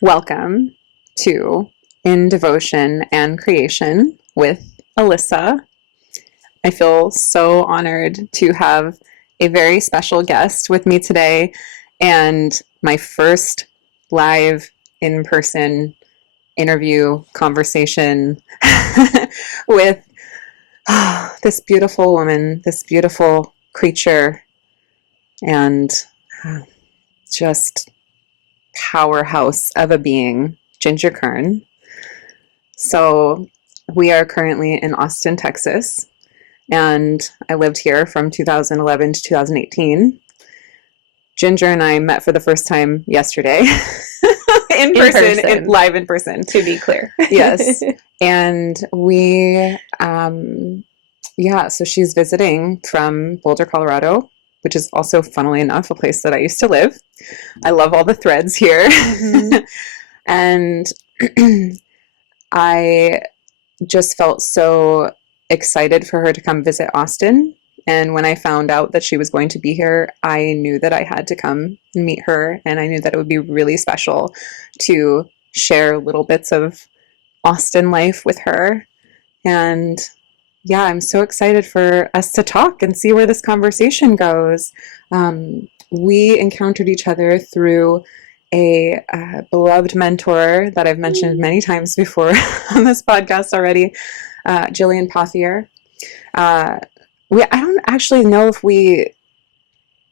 Welcome to In Devotion and Creation with Alyssa. I feel so honored to have a very special guest with me today and my first live in-person interview conversation with this beautiful woman, this beautiful creature, and just powerhouse of a being, Ginger Kern. So we are currently in Austin, Texas, and I lived here from 2011 to 2018. Ginger and I met for the first time yesterday in person, live in person. To be clear. Yes. And we, so she's visiting from Boulder, Colorado, which is also, funnily enough, a place that I used to live. I love all the threads here. Mm-hmm. And I just felt so excited for her to come visit Austin. And when I found out that she was going to be here, I knew that I had to come and meet her. And I knew that it would be really special to share little bits of Austin life with her. And yeah, I'm so excited for us to talk and see where this conversation goes. We encountered each other through a beloved mentor that I've mentioned many times before on this podcast already, Jillian Pothier. I don't actually know if we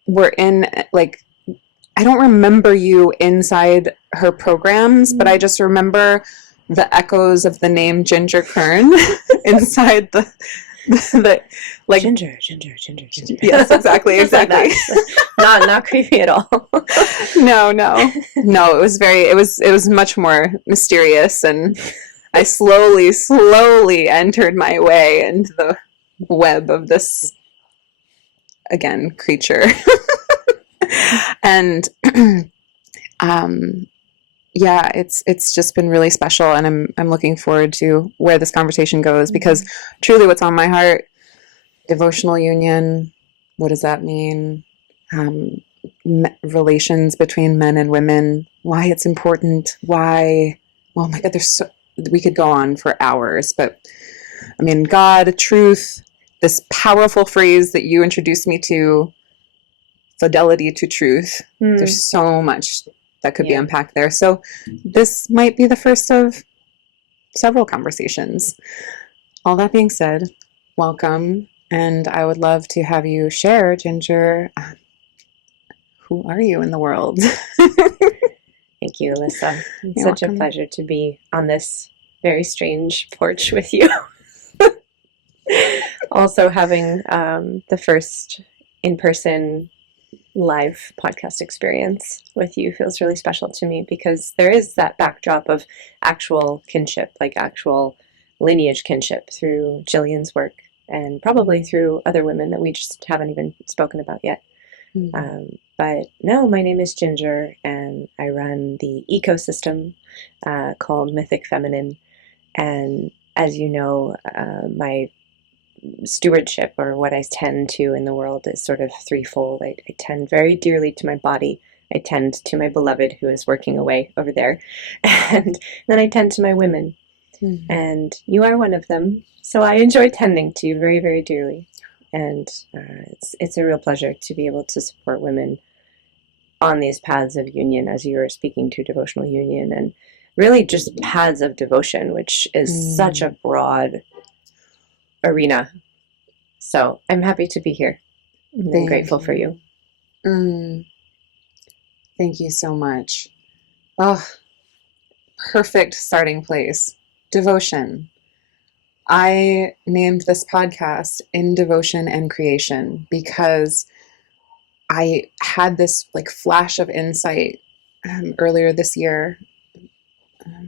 were in, I don't remember you inside her programs, but I just remember the echoes of the name Ginger Kern inside the Ginger. Yes, exactly. Like not creepy at all. No. It was much more mysterious, and I slowly entered my way into the web of this, again, creature. And it's just been really special, and I'm looking forward to where this conversation goes, because truly what's on my heart, devotional union, what does that mean? Relations between men and women, why it's important, why, oh my God, we could go on for hours, but I mean, God, truth, this powerful phrase that you introduced me to, fidelity to truth. There's so much that could be unpacked there. So this might be the first of several conversations. All that being said, welcome. And I would love to have you share, Ginger, who are you in the world? Thank you, Alyssa. It's such a pleasure to be on this very strange porch with you. Also having the first in-person live podcast experience with you feels really special to me, because there is that backdrop of actual kinship, like actual lineage kinship through Jillian's work, and probably through other women that we just haven't even spoken about yet. But no, my name is Ginger, and I run the ecosystem called Mythic Feminine. And as you know, my stewardship, or what I tend to in the world, is sort of threefold. I tend very dearly to my body. I tend to my beloved, who is working away over there. And then I tend to my women. And you are one of them. So I enjoy tending to you very, very dearly. And it's a real pleasure to be able to support women on these paths of union, as you were speaking to devotional union, and really just paths of devotion, which is such a broad arena. So I'm happy to be here. I'm grateful for you. Thank you so much. Oh, perfect starting place. Devotion. I named this podcast In Devotion and Creation because I had this flash of insight earlier this year,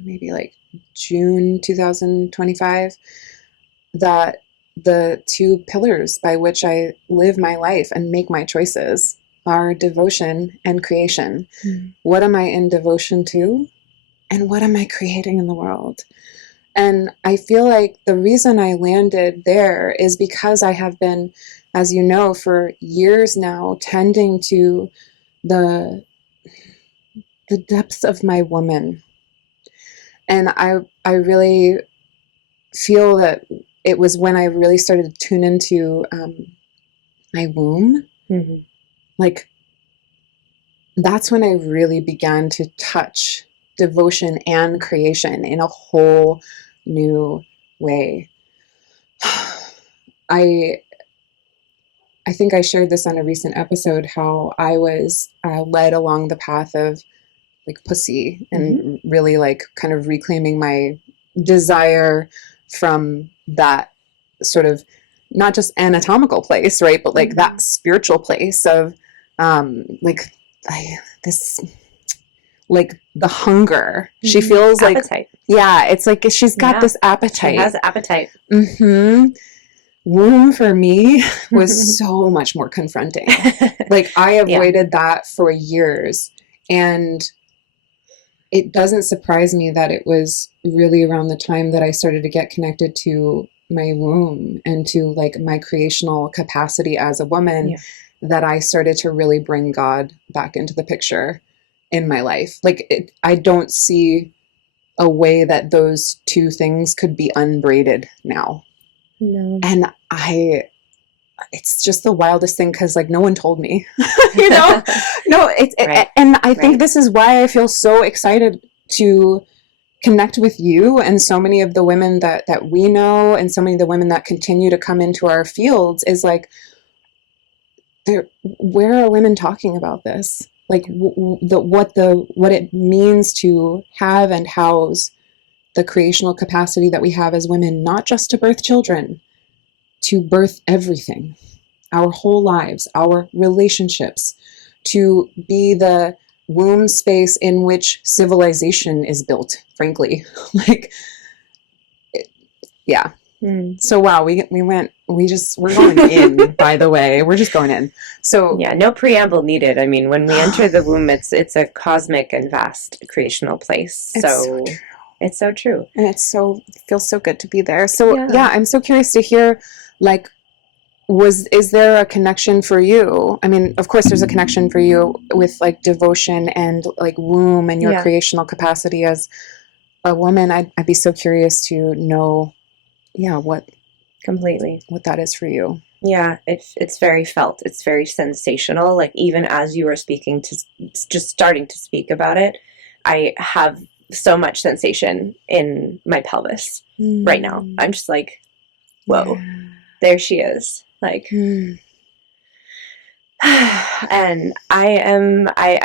maybe June 2025, that the two pillars by which I live my life and make my choices are devotion and creation. What am I in devotion to? And what am I creating in the world? And I feel like the reason I landed there is because I have been, as you know, for years now, tending to the depths of my woman, And I really feel that it was when I really started to tune into my womb. Mm-hmm. Like, that's when I really began to touch devotion and creation in a whole new way. I think I shared this on a recent episode, how I was led along the path of like pussy and really like kind of reclaiming my desire from that sort of not just anatomical place, right? But like that spiritual place of like this, like the hunger. She feels appetite. like, yeah, it's like she's got this appetite. She has appetite. Womb for me was so much more confronting. Like I avoided that for years. And it doesn't surprise me that it was really around the time that I started to get connected to my womb and to like my creational capacity as a woman that I started to really bring God back into the picture in my life. Like I don't see a way that those two things could be unbraided now. No. And it's just the wildest thing because like no one told me, you know. No, and I think this is why I feel so excited to connect with you and so many of the women that we know, and so many of the women that continue to come into our fields, is like, where are women talking about this? Like what it means to have and house the creational capacity that we have as women, not just to birth children, to birth everything, our whole lives, our relationships, to be the womb space in which civilization is built, frankly. Like, yeah. So wow, we're going in, by the way. We're just going in. So yeah, no preamble needed. I mean, when we enter the womb, it's a cosmic and vast creational place. So it's so true. And it feels so good to be there. So yeah, I'm so curious to hear, like, is there a connection for you? I mean, of course there's a connection for you with like devotion and like womb and your creational capacity as a woman. I'd be so curious to know, what that is for you. Yeah, it's very felt. It's very sensational. Like even as you were speaking, to just starting to speak about it, I have so much sensation in my pelvis right now. I'm just like, whoa, there she is. Like, and I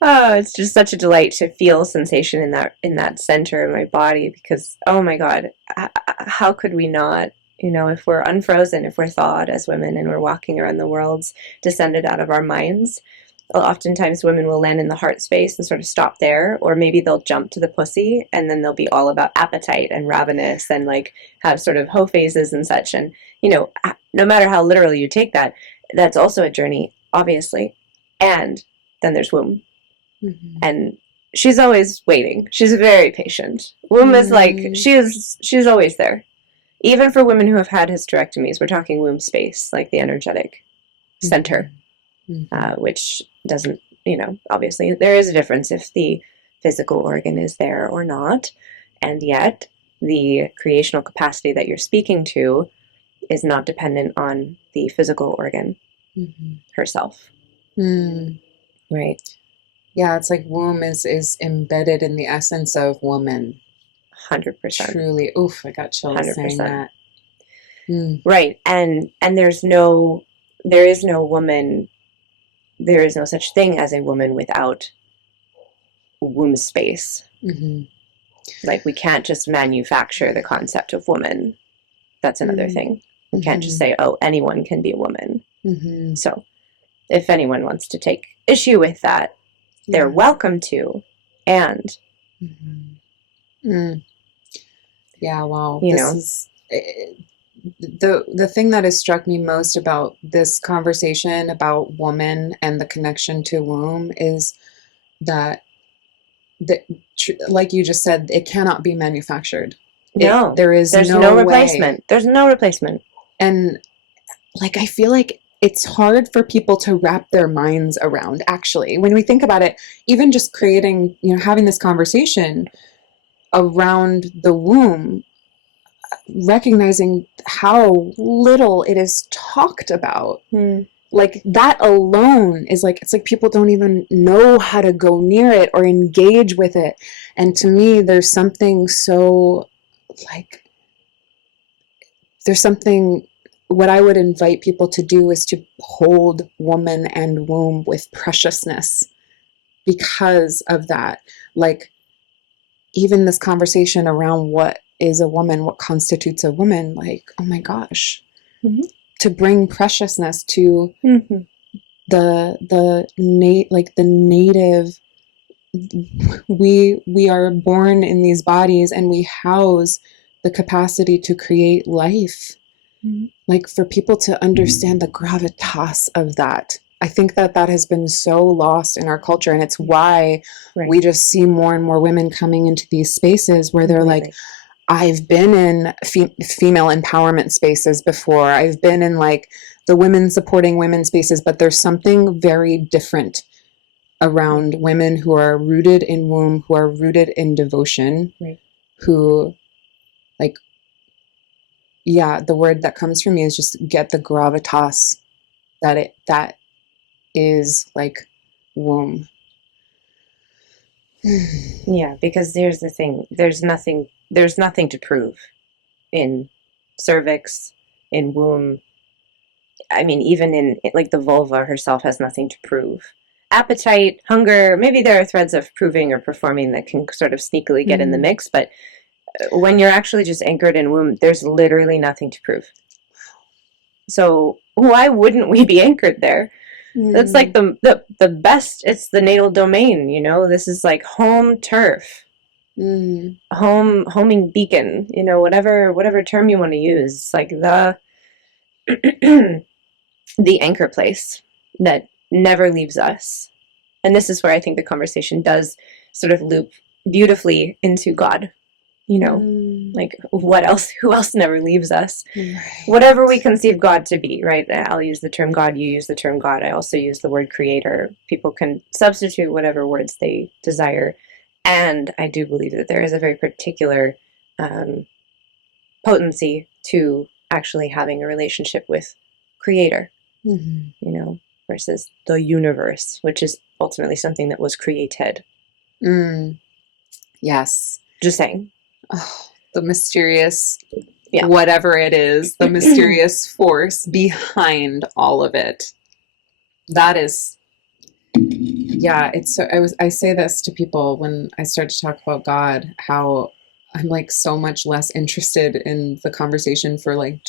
oh, it's just such a delight to feel sensation in that center of my body, because, oh my God, how could we not, if we're unfrozen, if we're thawed as women and we're walking around the worlds descended out of our minds. Oftentimes women will land in the heart space and sort of stop there, or maybe they'll jump to the pussy and then they'll be all about appetite and ravenous and like have sort of hoe phases and such. And, no matter how literally you take that, that's also a journey, obviously. And then there's womb. And she's always waiting. She's very patient. Womb is like, she's always there. Even for women who have had hysterectomies, we're talking womb space, like the energetic center. Which doesn't, obviously there is a difference if the physical organ is there or not. And yet the creational capacity that you're speaking to is not dependent on the physical organ herself. Right. Yeah, it's like womb is embedded in the essence of woman. 100%. Truly. Oof, I got chills 100%. Saying that. Right. And there is no woman. There is no such thing as a woman without womb space. Like, we can't just manufacture the concept of woman. That's another thing. We can't just say, oh, anyone can be a woman. So if anyone wants to take issue with that, they're welcome to. And yeah, wow. This is the thing that has struck me most about this conversation about woman and the connection to womb is that like you just said, it cannot be manufactured. No, there's no replacement. There's no replacement. And like, I feel like it's hard for people to wrap their minds around, actually. When we think about it, even just creating, having this conversation around the womb, recognizing how little it is talked about. Like that alone is like, it's like people don't even know how to go near it or engage with it. And to me, there's something so like, there's something, what I would invite people to do is to hold woman and womb with preciousness because of that. Like, even this conversation around what is a woman, what constitutes a woman, like, oh my gosh, to bring preciousness to the native, we are born in these bodies and we house the capacity to create life. Like, for people to understand the gravitas of that, I think that has been so lost in our culture, and it's why we just see more and more women coming into these spaces where they're like, I've been in female empowerment spaces before. I've been in like the women supporting women spaces, but there's something very different around women who are rooted in womb, who are rooted in devotion, who like, yeah, the word that comes from me is just get the gravitas that is like womb. Yeah, because here's the thing. There's nothing to prove in cervix, in womb. I mean, even in like the vulva herself has nothing to prove. Appetite, hunger, maybe there are threads of proving or performing that can sort of sneakily get in the mix, but when you're actually just anchored in womb, there's literally nothing to prove. So why wouldn't we be anchored there? That's like the best. It's the natal domain, this is like home turf, homing beacon, whatever term you want to use. It's like the the anchor place that never leaves us. And this is where I think the conversation does sort of loop beautifully into God. Like who else never leaves us? Whatever we conceive God to be, right? I'll use the term God, you use the term God. I also use the word creator. People can substitute whatever words they desire. And I do believe that there is a very particular potency to actually having a relationship with creator, versus the universe, which is ultimately something that was created. Yes. Just saying. Oh, the mysterious, whatever it is, the mysterious force behind all of it. That is, it's so, I say this to people when I start to talk about God, how I'm like so much less interested in the conversation for like,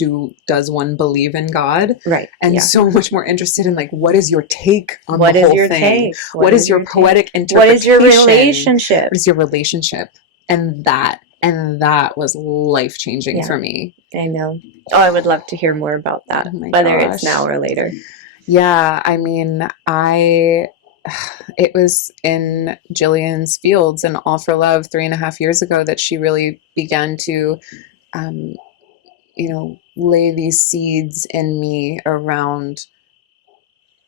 does one believe in God? Right. And so much more interested in like, what is your take on the whole thing? What is your poetic interpretation? What is your relationship? What is your relationship? And that was life-changing for me. I know. Oh, I would love to hear more about that, whether it's now or later. Yeah, I mean, it was in Jillian's Fields and All for Love 3.5 years ago that she really began to, lay these seeds in me around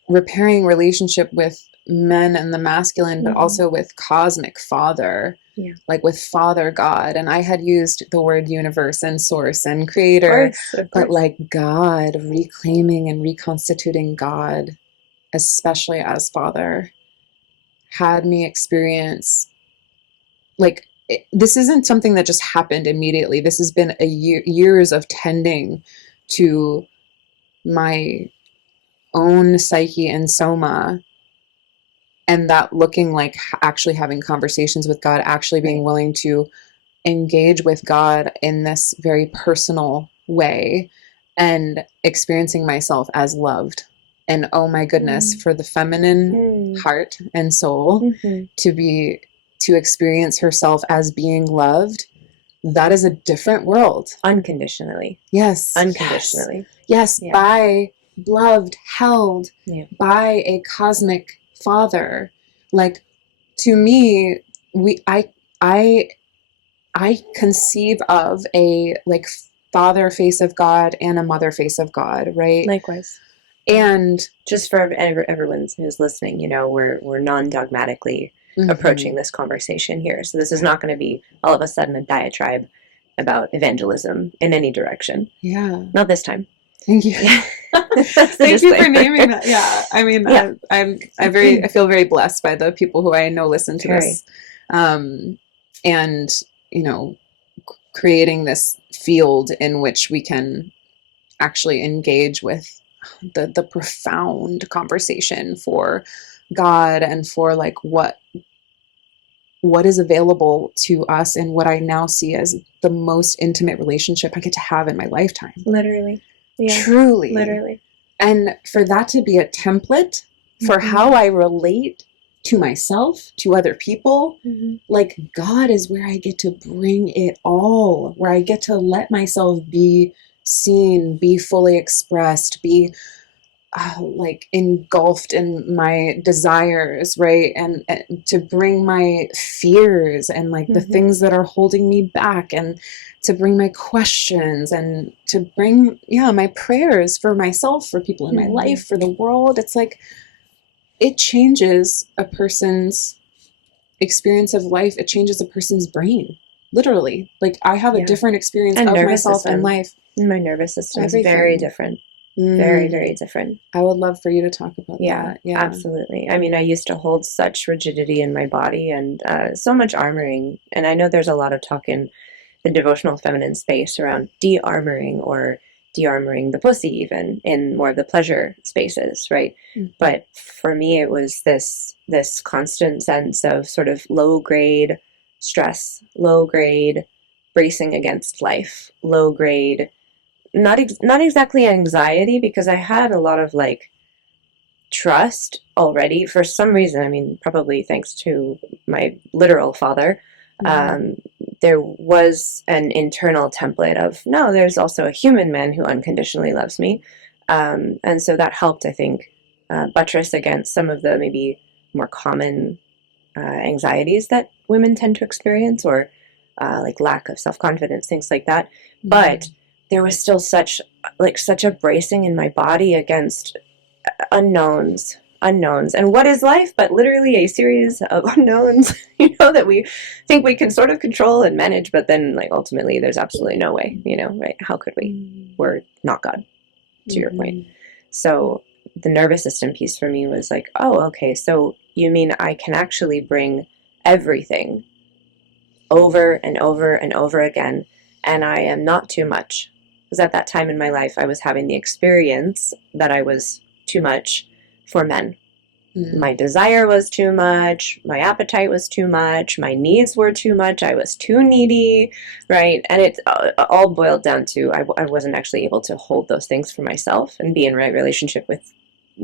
repairing relationship with men and the masculine, but also with cosmic father, like with Father God. And I had used the word universe and source and creator, of course. But like God, reclaiming and reconstituting God, especially as Father, had me experience like this isn't something that just happened immediately. This has been years of tending to my own psyche and soma, and that looking like actually having conversations with God, actually being willing to engage with God in this very personal way and experiencing myself as loved. And oh my goodness, for the feminine heart and soul to experience herself as being loved, that is a different world. Unconditionally. Yes. Unconditionally. Yes. By loved, held by a cosmic father. Like, to me, I conceive of a like father face of God and a mother face of God, right? Likewise. And just for everyone who's listening, we're non-dogmatically mhm. approaching this conversation here. So this is not going to be all of a sudden a diatribe about evangelism in any direction. Yeah. Not this time. Thank you. Thank you for naming that. Yeah. I mean, yeah. I feel very blessed by the people who I know listen to this. And, creating this field in which we can actually engage with the profound conversation for God and for like what is available to us and what I now see as the most intimate relationship I get to have in my lifetime. Literally. Yeah. Truly. Literally. And for that to be a template for how I relate to myself, to other people, like God is where I get to bring it all, where I get to let myself be seen, be fully expressed, be like engulfed in my desires, right? And to bring my fears and like the things that are holding me back, and to bring my questions, and to bring, my prayers for myself, for people in my life, for the world. It's like, it changes a person's experience of life. It changes a person's brain, literally. Like I have a different experience and of myself and life. My nervous system is very different. Very, very different. I would love for you to talk about that. Yeah, absolutely. I mean, I used to hold such rigidity in my body and so much armoring. And I know there's a lot of talk in the devotional feminine space around de-armoring, or de-armoring the pussy, even in more of the pleasure spaces, right? But for me, it was this constant sense of sort of low-grade stress, low-grade bracing against life, low-grade not exactly anxiety, because I had a lot of like trust already for some reason. I mean, probably thanks to my literal father. There was an internal template of, no, there's also a human man who unconditionally loves me. And so that helped, I think, buttress against some of the maybe more common anxieties that women tend to experience, or like lack of self-confidence, things like that. But there was still such a bracing in my body against unknowns. And what is life but literally a series of unknowns, that we think we can sort of control and manage, but then like ultimately there's absolutely no way, right? How could we? We're not God, to your point. So the nervous system piece for me was like, oh, okay, so you mean I can actually bring everything over and over and over again, and I am not too much. Because at that time in my life, I was having the experience that I was too much for men. My desire was too much, my appetite was too much, my needs were too much, I was too needy, right? And it all boiled down to I wasn't actually able to hold those things for myself and be in right relationship with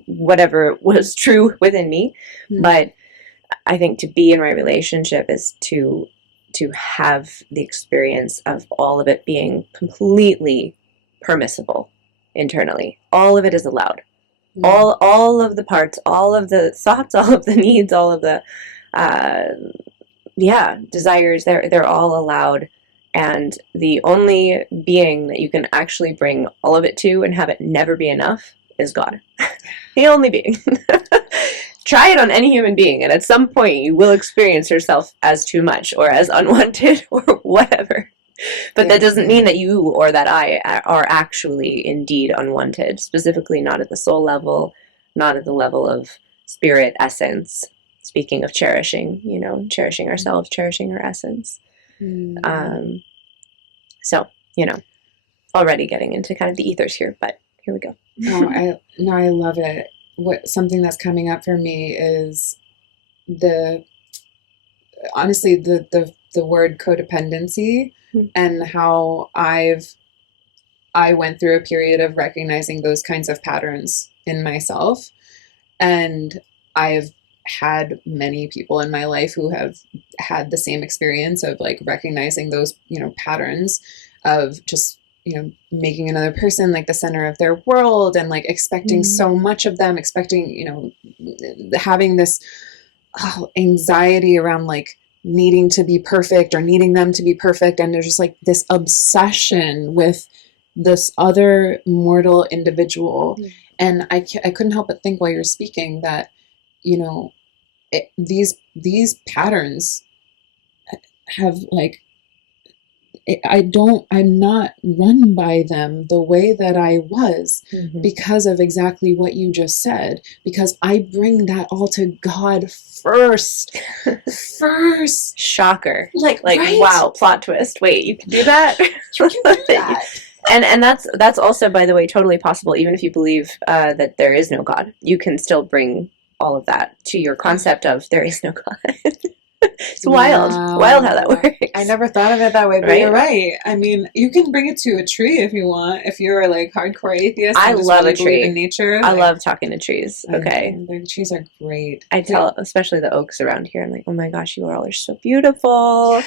whatever was true within me. But I think to be in right relationship is to have the experience of all of it being completely permissible internally. All of it is allowed. All of the parts, all of the thoughts, all of the needs, all of the desires, they're all allowed. And the only being that you can actually bring all of it to and have it never be enough is God. The only being. Try it on any human being, and at some point you will experience yourself as too much or as unwanted or whatever. But that doesn't mean that you or that I are actually indeed unwanted, specifically not at the soul level, not at the level of spirit essence. Speaking of cherishing, cherishing ourselves, cherishing our essence. So, already getting into kind of the ethers here, but here we go. I love it. Something that's coming up for me is honestly the word codependency, and how I went through a period of recognizing those kinds of patterns in myself. And I've had many people in my life who have had the same experience of like recognizing those, patterns of just, making another person like the center of their world, and like expecting so much of them, expecting, having this anxiety around like needing to be perfect or needing them to be perfect. And there's just like this obsession with this other mortal individual. And I couldn't help but think while you're speaking that, you know, these patterns have like, I'm not run by them the way that I was because of exactly what you just said, because I bring that all to God first. First. Shocker. Like right? Wow, plot twist. Wait, you can do that? You can do that. And that's also, by the way, totally possible. Even if you believe that there is no God, you can still bring all of that to your concept of there is no God. It's wild. Wow. It's wild how that works. I never thought of it that way, but right? You're right. I mean, you can bring it to a tree if you want. If you're like hardcore atheist, I love really a tree. In nature, I love talking to trees. Okay, the trees are great. I tell, especially the oaks around here, I'm like, oh my gosh, you all are so beautiful.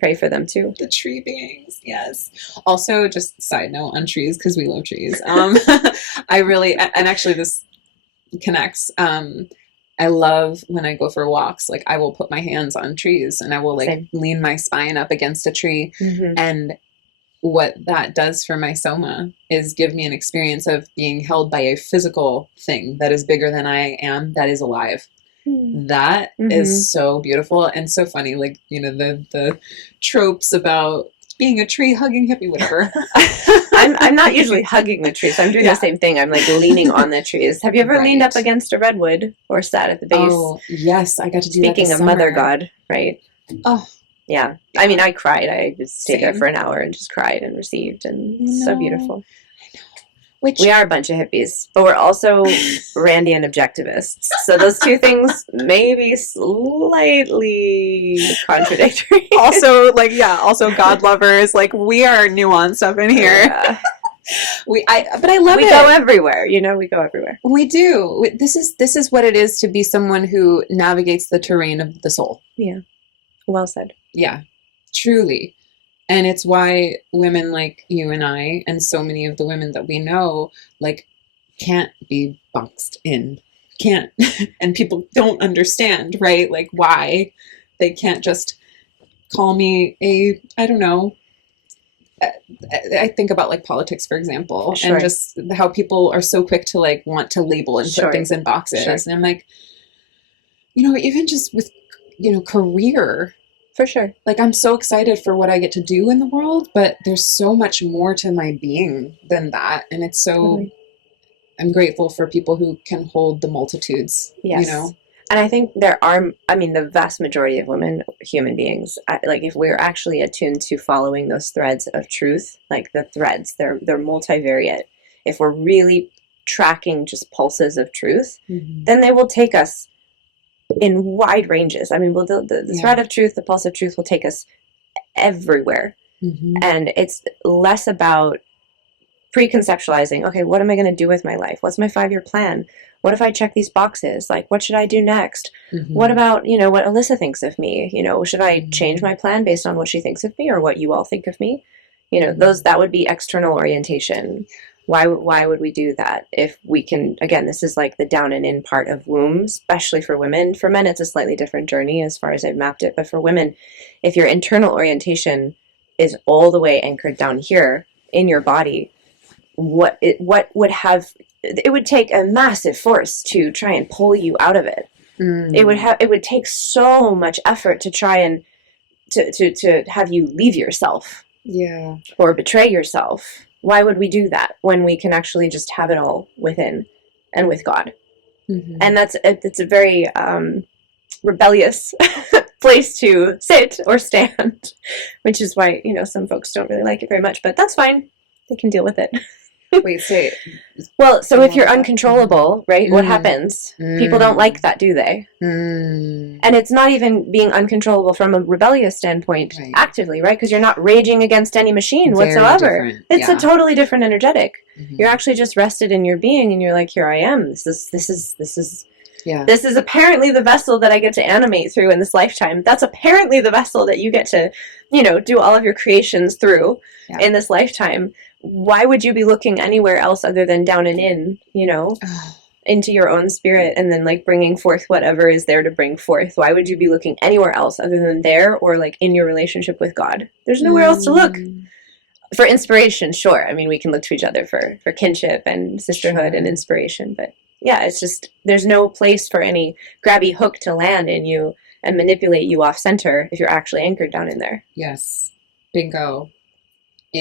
Pray for them too. The tree beings, yes. Also, just side note on trees, because we love trees. I really, and actually this connects. I love when I go for walks, like I will put my hands on trees and I will like lean my spine up against a tree. And what that does for my soma is give me an experience of being held by a physical thing that is bigger than I am, that is alive. That is so beautiful and so funny. Like, you know, the tropes about being a tree hugging hippie, whatever. I'm not usually hugging the trees. I'm doing the same thing. I'm like leaning on the trees. Have you ever leaned up against a redwood or sat at the base? Oh, yes. I got to do that this summer. Mother God, right? Oh. Yeah. I mean, I cried. I just stayed there for an hour and just cried and received. And it's so beautiful. We are a bunch of hippies, but we're also Randian objectivists. So those two things may be slightly contradictory. Also, like, also God lovers. Like, we are nuanced up in here. Yeah. But I love it. We go everywhere, you know. We go everywhere. We do. This is what it is to be someone who navigates the terrain of the soul. Yeah. Well said. Yeah. Truly. And it's why women like you and I, and so many of the women that we know, like, can't be boxed in. Can't. And people don't understand, right? Like, why they can't just call me I don't know. I think about, like, politics, for example, and just how people are so quick to, like, want to label and put things in boxes. And I'm like, you know, even just with, you know, career. For sure. Like, I'm so excited for what I get to do in the world, but there's so much more to my being than that. And it's so, I'm grateful for people who can hold the multitudes, you know? And I think there are, I mean, the vast majority of women, human beings, like if we're actually attuned to following those threads of truth, like the threads, they're multivariate. If we're really tracking just pulses of truth, then they will take us in wide ranges. I mean, the thread of truth, the pulse of truth will take us everywhere. And it's less about preconceptualizing, okay, what am I going to do with my life? What's my 5-year plan? What if I check these boxes? Like, what should I do next? What about, you know, what Alyssa thinks of me? You know, should I change my plan based on what she thinks of me or what you all think of me? You know, that would be external orientation. Why would we do that if we can, again, this is like the down and in part of womb, especially for women. For men, it's a slightly different journey as far as I've mapped it. But for women, if your internal orientation is all the way anchored down here in your body, it would take a massive force to try and pull you out of it. It would take so much effort to try and to have you leave yourself. Yeah. Or betray yourself. Why would we do that when we can actually just have it all within and with God? And it's a very rebellious place to sit or stand, which is why, you know, some folks don't really like it very much, but that's fine. They can deal with it. Wait, say. Well, so if you're uncontrollable, right, what happens? People don't like that, do they? And it's not even being uncontrollable from a rebellious standpoint actively, right? Because you're not raging against any machine whatsoever. It's a totally different energetic. You're actually just rested in your being, and you're like, here I am. This is apparently the vessel that I get to animate through in this lifetime. That's apparently the vessel that you get to, you know, do all of your creations through in this lifetime. Why would you be looking anywhere else other than down and in, you know, into your own spirit and then like bringing forth whatever is there to bring forth? Why would you be looking anywhere else other than there or like in your relationship with God? There's nowhere else to look. For inspiration, sure. I mean, we can look to each other for kinship and sisterhood Sure. and inspiration, but yeah, it's just there's no place for any grabby hook to land in you and manipulate you off center if you're actually anchored down in there. Yes. Bingo.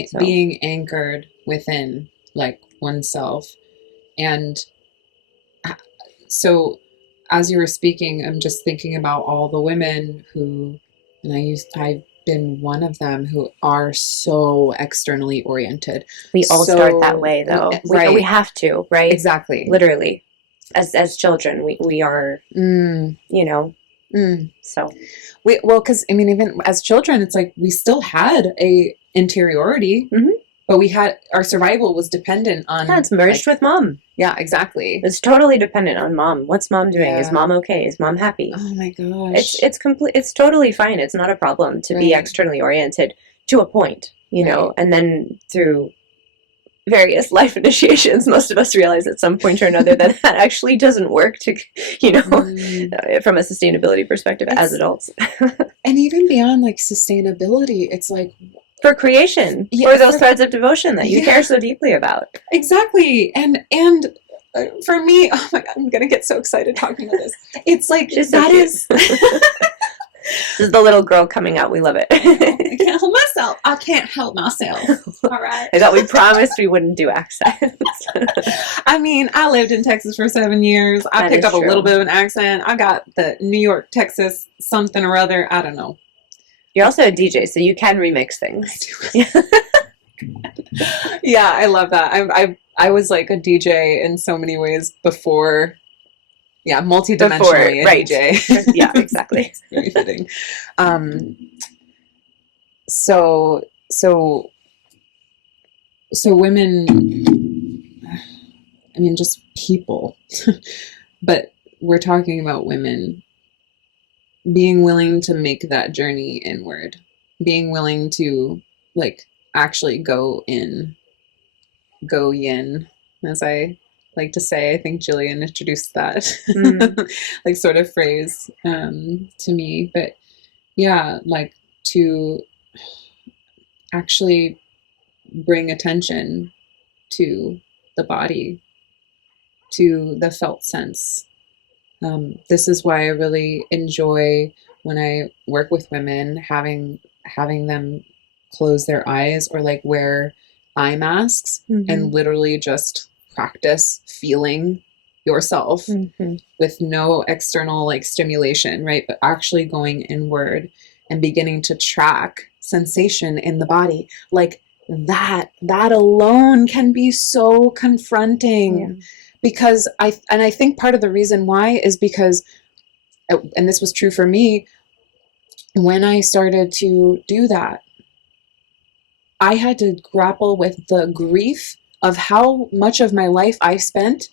So Being anchored within like oneself. And so as you were speaking, I'm just thinking about all the women who, and I've been one of them, who are so externally oriented. we all start that So, way, though. right. We have to, right? Exactly. Literally, as children, we are, Mm, you know. mm. So Well, because I mean, even as children, it's like we still had a interiority, Mhm. but we had our survival was dependent on. yeah, it's merged with mom. Yeah, exactly. It's totally dependent on mom. What's mom doing? Yeah. Is mom okay? Is mom happy? Oh my gosh. It's complete. It's totally fine. It's not a problem to be Right. externally oriented to a point, you know. Right. And then through various life initiations, most of us realize at some point or another that that actually doesn't work. To, you know, from a sustainability perspective, as adults, And even beyond like sustainability, it's like for creation, Yeah, for those for- threads of devotion that you Yeah. care so deeply about. exactly. And for me, oh my God, I'm gonna get so excited talking about this. It's like She's so that cute. is. This is the little girl coming out. We love it. I can't help myself. I can't help myself. All right. I thought we promised we wouldn't do accents. I mean, I lived in Texas for 7 years. I That picked is up a true. little bit of an accent. I got the New York, Texas something or other. I don't know. You're also a DJ, so you can remix things. Yeah, I love that. I was like a DJ in so many ways before. Yeah, multidimensionally a right. DJ. Yeah, exactly. It's very fitting. So women, I mean, just people, but we're talking about women being willing to make that journey inward, being willing to like actually go yin, as I like to say. I think Jillian introduced that like sort of phrase to me. But yeah, like to actually bring attention to the body, to the felt sense. This is why I really enjoy when I work with women, having them close their eyes or like wear eye masks and literally just practice feeling yourself with no external like stimulation, right? But actually going inward and beginning to track sensation in the body. Like that alone can be so confronting. Yeah. Because I think part of the reason why is because, and this was true for me, when I started to do that, I had to grapple with the grief of how much of my life I spent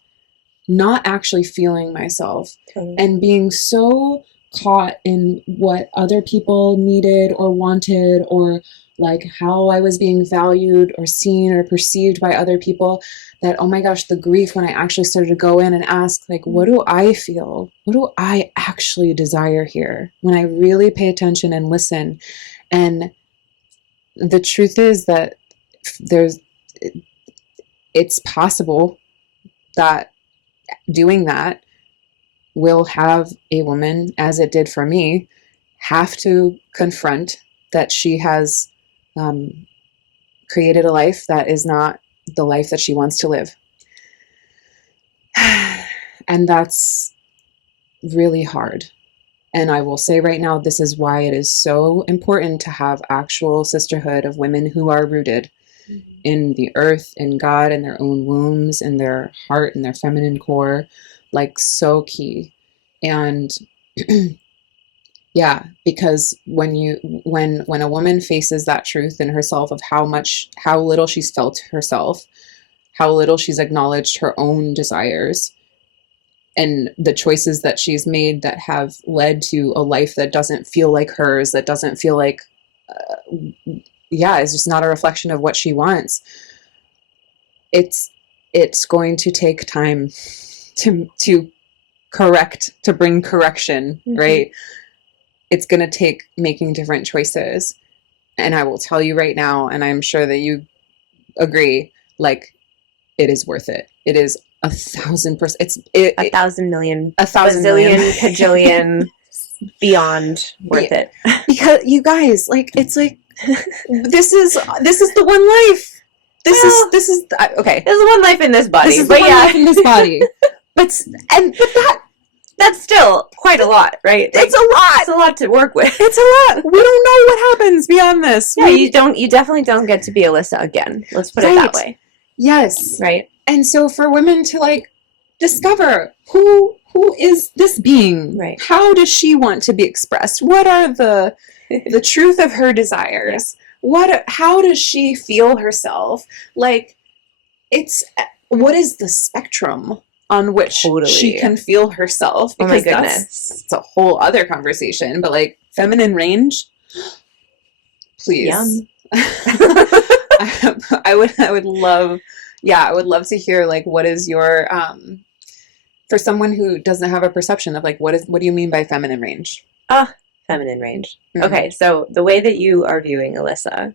not actually feeling myself and being so caught in what other people needed or wanted, or like how I was being valued or seen or perceived by other people, that, oh my gosh, the grief when I actually started to go in and ask, like, what do I feel? What do I actually desire here? When I really pay attention and listen. And the truth is that it's possible that doing that will have a woman, as it did for me, have to confront that she has created a life that is not the life that she wants to live. And that's really hard. And I will say right now, this is why it is so important to have actual sisterhood of women who are rooted in the earth, in God, in their own wombs, in their heart, in their feminine core, like so key. And yeah, because when a woman faces that truth in herself of how little she's felt herself, how little she's acknowledged her own desires, and the choices that she's made that have led to a life that doesn't feel like hers, that doesn't feel like, it's just not a reflection of what she wants. It's going to take time to bring correction, right? It's going to take making different choices. And I will tell you right now, and I'm sure that you agree. Like, it is worth it. It is 1,000%. It's it, 1,000,000,000, 1,000,000,000 bazillion, kajillion, beyond worth it. Because you guys, like, it's like this is the one life. This is okay. There's one life in this body. This is the one life in this body. But that's still quite a lot, right? It's a lot. It's a lot to work with. It's a lot. We don't know what happens beyond this. Yeah, you definitely don't get to be Alyssa again. Let's put it that way. Yes. Right. And so for women to like discover who is this being? Right. How does she want to be expressed? What are the truth of her desires? Yeah. How does she feel herself? Like, what is the spectrum on which she can feel herself? Because oh my goodness. It's a whole other conversation, but like feminine range, please. Yum. I would love to hear like what is your for someone who doesn't have a perception of like what do you mean by feminine range? Feminine range. Mm-hmm. Okay, so the way that you are viewing Alyssa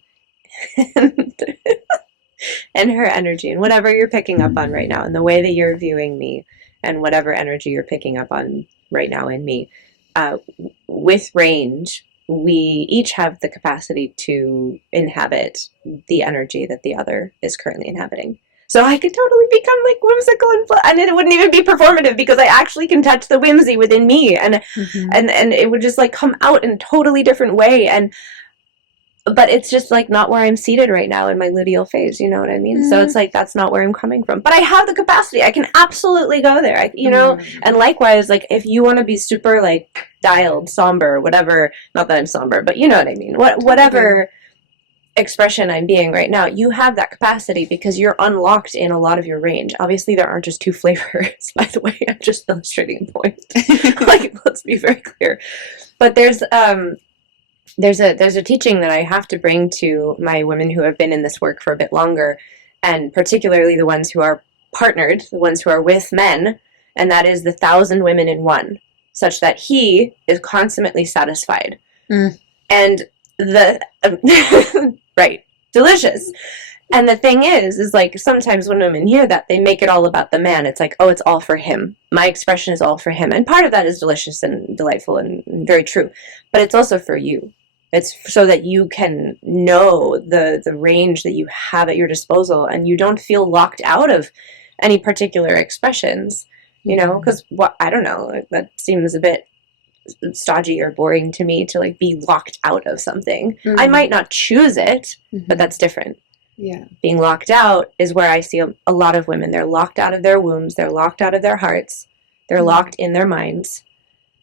and her energy and whatever you're picking up on right now, and the way that you're viewing me and whatever energy you're picking up on right now in me, with range, we each have the capacity to inhabit the energy that the other is currently inhabiting. So I could totally become like whimsical and it wouldn't even be performative because I actually can touch the whimsy within me and it would just like come out in a totally different way. But it's just like not where I'm seated right now in my luteal phase, you know what I mean? Mm-hmm. So it's like that's not where I'm coming from. But I have the capacity. I can absolutely go there. You know? And likewise, like if you want to be super like dialed, somber, whatever, not that I'm somber, but you know what I mean. Whatever expression I'm being right now, you have that capacity because you're unlocked in a lot of your range. Obviously there aren't just two flavors, by the way. I'm just illustrating a point. Like, let's be very clear. But there's a teaching that I have to bring to my women who have been in this work for a bit longer, and particularly the ones who are partnered, the ones who are with men, and that is the 1,000 women in one, such that he is consummately satisfied. And right, delicious. And the thing is like sometimes when women hear that, they make it all about the man. It's like, oh, it's all for him. My expression is all for him. And part of that is delicious and delightful and very true. But it's also for you. It's so that you can know the range that you have at your disposal and you don't feel locked out of any particular expressions, you know, because I don't know, that seems a bit stodgy or boring to me to like be locked out of something. I might not choose it, but that's different. Yeah. Being locked out is where I see a lot of women. They're locked out of their wombs. They're locked out of their hearts. They're locked in their minds.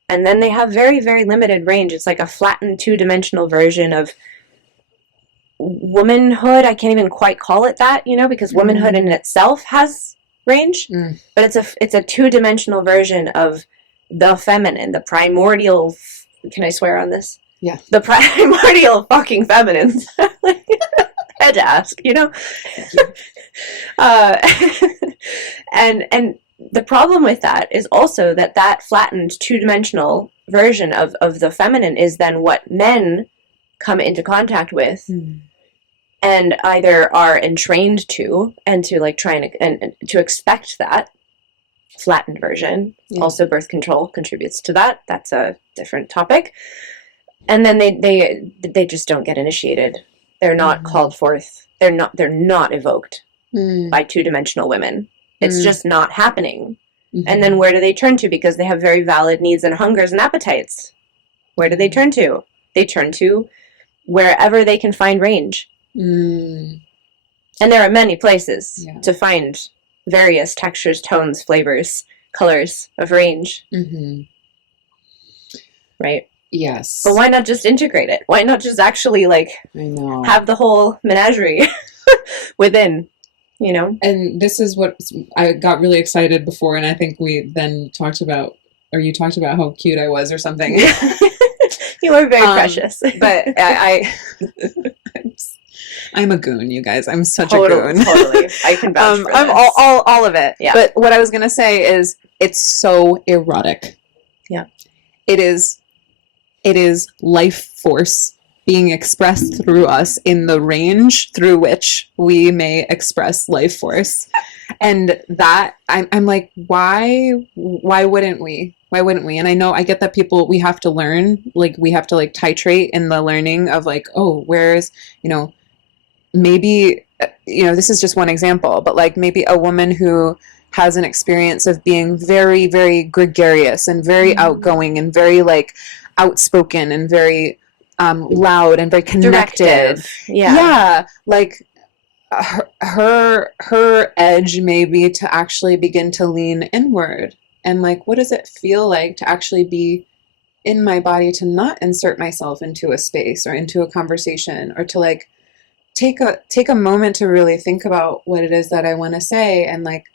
And then they have very, very limited range. It's like a flattened two-dimensional version of womanhood. I can't even quite call it that, you know, because womanhood in itself has range. But it's a two-dimensional version of the feminine, the primordial, can I swear on this? Yeah. The primordial fucking feminine. I had to ask, you know? And the problem with that is also that flattened two-dimensional version of the feminine is then what men come into contact with and either are entrained to and to like try and to expect that flattened version. Also birth control contributes to that. That's a different topic. And then they just don't get initiated. They're not called forth. They're not evoked by two-dimensional women. It's just not happening. And then where do they turn to? Because they have very valid needs and hungers and appetites. Where do they turn to? They turn to wherever they can find range. And there are many places to find various textures, tones, flavors, colors of range. Right? Yes. But why not just integrate it? Why not just actually like have the whole menagerie within, you know? And this is what I got really excited before, and I think we then talked about, or you talked about how cute I was or something. You are very precious. But I'm a goon, you guys. I'm such a goon. Totally. I can vouch for I'm this. all of it. Yeah. But what I was going to say is it's so erotic. Yeah. It is life force being expressed through us in the range through which we may express life force. And that I'm like, why wouldn't we? Why wouldn't we? And I know I get that we have to learn, like we have to like titrate in the learning of like, oh, where's, maybe, this is just one example, but like maybe a woman who has an experience of being very, very gregarious and very outgoing and very like outspoken and very loud and very connected. Directive. Yeah. Like her edge may be to actually begin to lean inward. And like, what does it feel like to actually be in my body, to not insert myself into a space or into a conversation, or to like take a moment to really think about what it is that I want to say, and like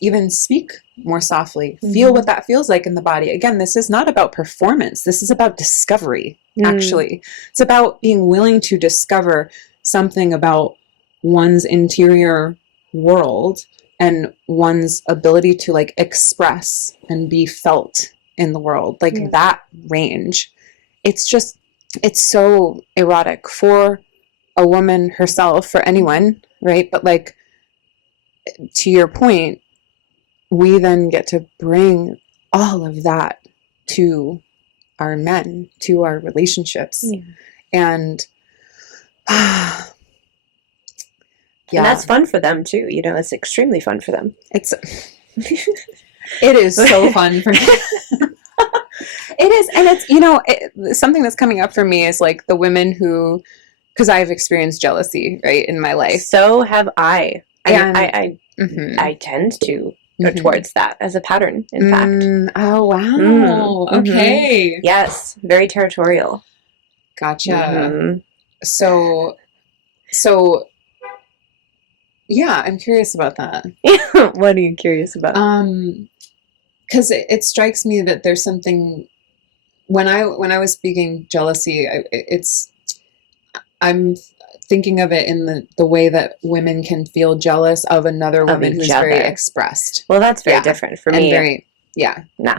even speak more softly, feel what that feels like in the body. Again, this is not about performance. This is about discovery, actually. It's about being willing to discover something about one's interior world and one's ability to like express and be felt in the world. Like that range. It's so erotic for a woman herself, for anyone, right? But like, to your point, we then get to bring all of that to our men, to our relationships. And and that's fun for them too. It's extremely fun for them. It is so fun for me. It is. And it's, something that's coming up for me is like the women who, because I've experienced jealousy, right, in my life. So have I. And I tend to go towards that as a pattern, in fact. Oh, wow. Okay. Yes. Very territorial. Gotcha. So yeah, I'm curious about that. What are you curious about? Because it strikes me that there's something, when I was speaking jealousy, I'm thinking of it in the way that women can feel jealous of another woman who's very expressed. Well, that's very different for me. Nah.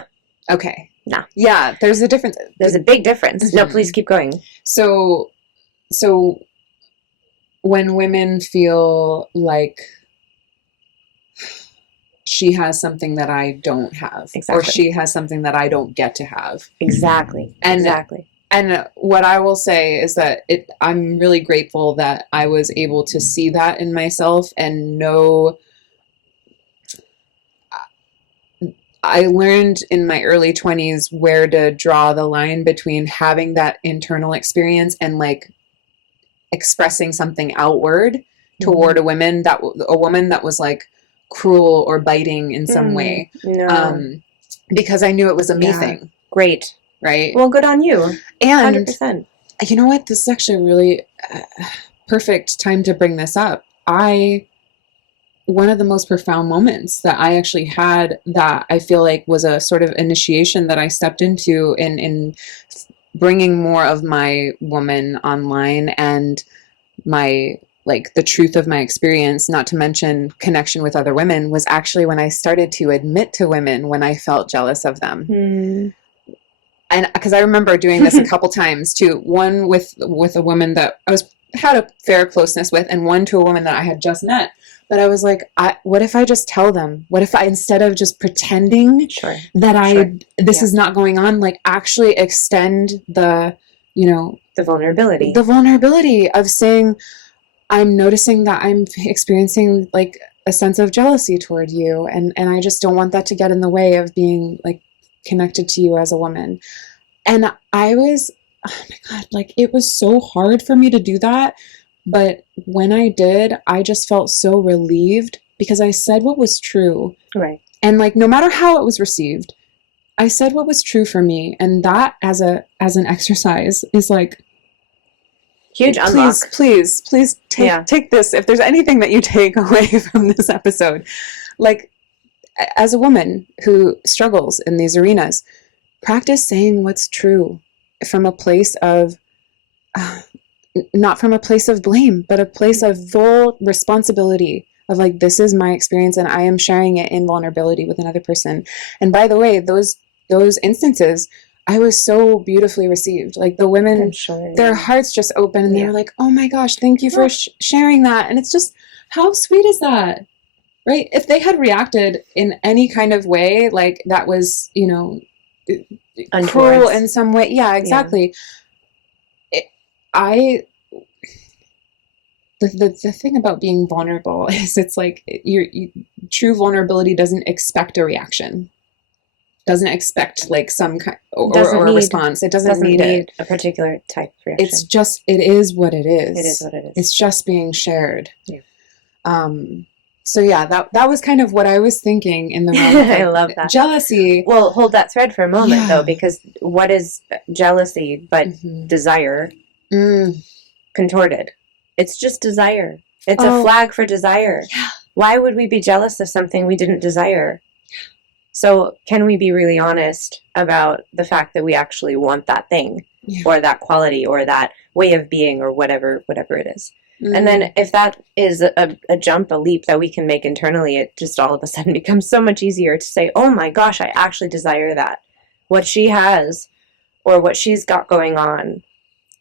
Okay. Nah. Yeah, there's a difference. There's a big difference. No, please keep going. So when women feel like she has something that I don't have, or she has something that I don't get to have. Exactly. And what I will say is that I'm really grateful that I was able to see that in myself and know. I learned in my early 20s where to draw the line between having that internal experience and like expressing something outward toward a woman that was like cruel or biting in some way. No. Because I knew it was a me thing. Great. Right? Well, good on you. And 100%. You know what? This is actually a really perfect time to bring this up. One of the most profound moments that I actually had, that I feel like was a sort of initiation that I stepped into in bringing more of my woman online, and my, like, the truth of my experience, not to mention connection with other women, was actually when I started to admit to women when I felt jealous of them. And because I remember doing this a couple times too, one with a woman that I had a fair closeness with, and one to a woman that I had just met. But I was like, what if I just tell them? What if I, instead of just pretending that this is not going on, like actually extend the vulnerability of saying, I'm noticing that I'm experiencing like a sense of jealousy toward you, and I just don't want that to get in the way of being like connected to you as a woman. And I was, oh my God, like it was so hard for me to do that. But when I did, I just felt so relieved, because I said what was true. Right. And like, no matter how it was received, I said what was true for me. And that as an exercise is like, huge unlock. Please take this. If there's anything that you take away from this episode, like, as a woman who struggles in these arenas, practice saying what's true from a place of, not from a place of blame, but a place of full responsibility of like, this is my experience and I am sharing it in vulnerability with another person. And by the way, those instances, I was so beautifully received. Like the women, I'm sure. their hearts just opened and they Yeah. were like, oh my gosh, thank you for sharing that. And it's just, how sweet is that? Right? If they had reacted in any kind of way, like that was, you know, cruel Untowards. in some way. Yeah, exactly. The thing about being vulnerable is it's like true vulnerability doesn't expect a reaction, doesn't expect like some kind or a response. It doesn't need it. a particular type of reaction. It's just, it is what it is. It is what it is. It's just being shared. Yeah. So yeah, that was kind of what I was thinking in the moment. I love that. Jealousy. Well, hold that thread for a moment though, because what is jealousy but desire contorted? It's just desire. It's a flag for desire. Yeah. Why would we be jealous of something we didn't desire? So can we be really honest about the fact that we actually want that thing or that quality or that way of being or whatever it is? And then if that is a jump, a leap that we can make internally, it just all of a sudden becomes so much easier to say, oh my gosh, I actually desire that. What she has or what she's got going on.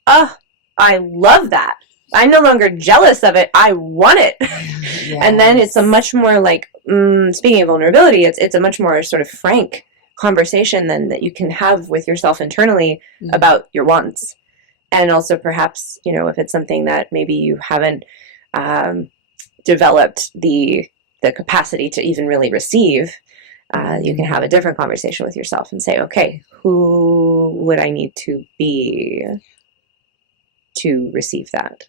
Oh, I love that. I'm no longer jealous of it. I want it. Yes. And then it's a much more like, speaking of vulnerability, it's a much more sort of frank conversation then that you can have with yourself internally about your wants. And also perhaps, you know, if it's something that maybe you haven't developed the capacity to even really receive, you can have a different conversation with yourself and say, okay, who would I need to be to receive that?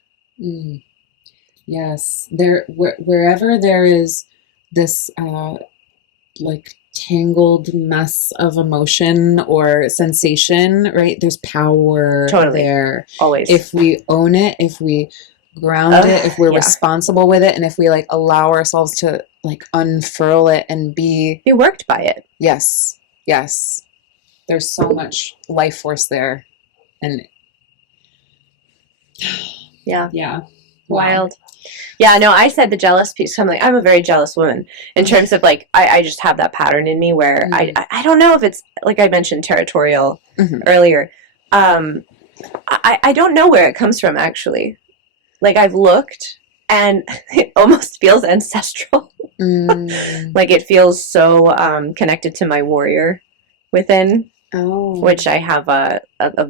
Yes, wherever there is this like tangled mess of emotion or sensation, right? There's power there. Always. If we own it, if we ground it, if we're responsible with it, and if we like allow ourselves to like unfurl it and be worked by it. Yes. Yes. There's so much life force there. And yeah. Wow. Wild. Yeah, no, I said the jealous piece. I'm like, I'm a very jealous woman in terms of like, I just have that pattern in me where I don't know if it's, like I mentioned, territorial earlier. I don't know where it comes from, actually. Like, I've looked and it almost feels ancestral. Like, it feels so connected to my warrior within, which I have a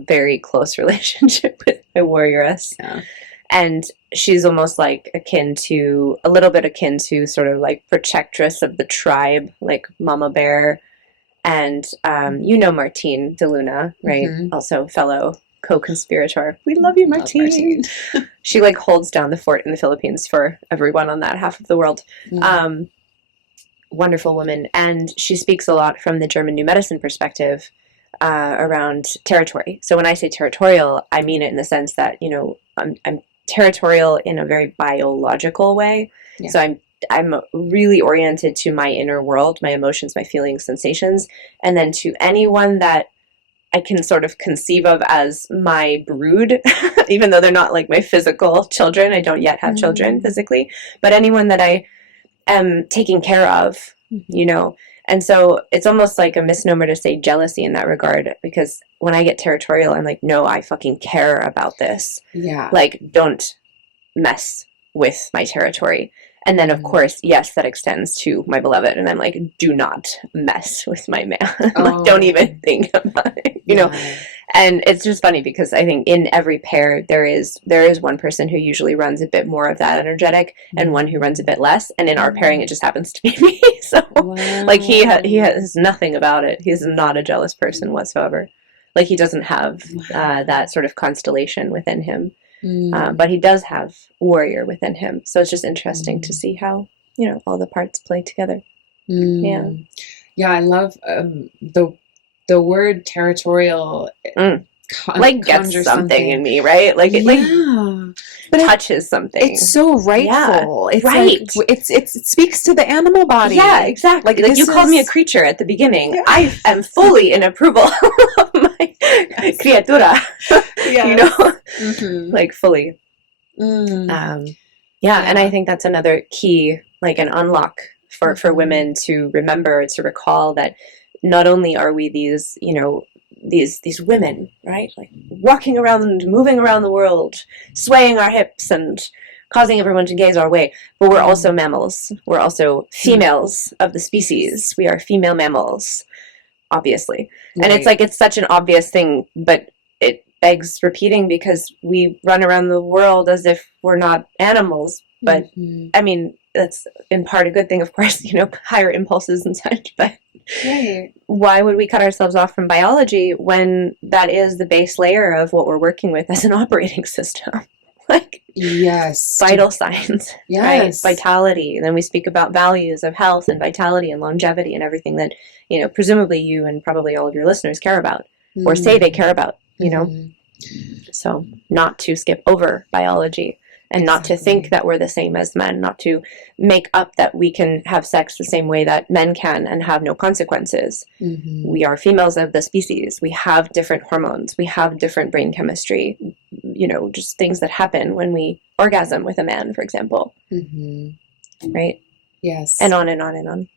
very close relationship with my warrioress. Yeah. And she's almost like a little bit akin to sort of like protectress of the tribe, like Mama Bear. And you know Martine DeLuna, right? Also fellow co-conspirator. We love you, Martine. She like holds down the fort in the Philippines for everyone on that half of the world. Wonderful woman. And she speaks a lot from the German New Medicine perspective around territory. So when I say territorial, I mean it in the sense that, you know, I'm territorial in a very biological way. Yeah. So I'm really oriented to my inner world, my emotions, my feelings, sensations, and then to anyone that I can sort of conceive of as my brood, even though they're not like my physical children. I don't yet have children physically, but anyone that I am taking care of, you know. And so it's almost like a misnomer to say jealousy in that regard, because when I get territorial, I'm like, no, I fucking care about this. Yeah. Like, don't mess with my territory. And then, of course, yes, that extends to my beloved. And I'm like, do not mess with my man. Like, don't even think about it, you know? And it's just funny because I think in every pair, there is one person who usually runs a bit more of that energetic and one who runs a bit less. And in our pairing, it just happens to be me. So, like, he has nothing about it. He's not a jealous person whatsoever. Like, he doesn't have that sort of constellation within him. But he does have warrior within him. So it's just interesting to see how, you know, all the parts play together. Yeah. Yeah, I love the word territorial. Like gets something in me, right? Like it like touches something. It's so rightful. Yeah. It's right. Like, it speaks to the animal body. Yeah, exactly. Like you called me a creature at the beginning. Yeah. I am fully in approval of my criatura. You know? Like fully. And I think that's another key, like an unlock for women to remember, to recall that not only are we these, you know, these women, right? Like walking around and moving around the world, swaying our hips and causing everyone to gaze our way. But we're also mammals. We're also females of the species. We are female mammals, obviously. Right. And it's like, it's such an obvious thing, but it begs repeating because we run around the world as if we're not animals. But I mean, that's in part a good thing, of course, you know, higher impulses and such, but why would we cut ourselves off from biology when that is the base layer of what we're working with as an operating system? Like, yes, vital signs, right? Vitality. And then we speak about values of health and vitality and longevity and everything that, you know, presumably you and probably all of your listeners care about or say they care about, you know. So not to skip over biology and not to think that we're the same as men, not to make up that we can have sex the same way that men can and have no consequences. We are females of the species. We have different hormones. We have different brain chemistry, you know, just things that happen when we orgasm with a man, for example. Right? Yes. And on and on and on.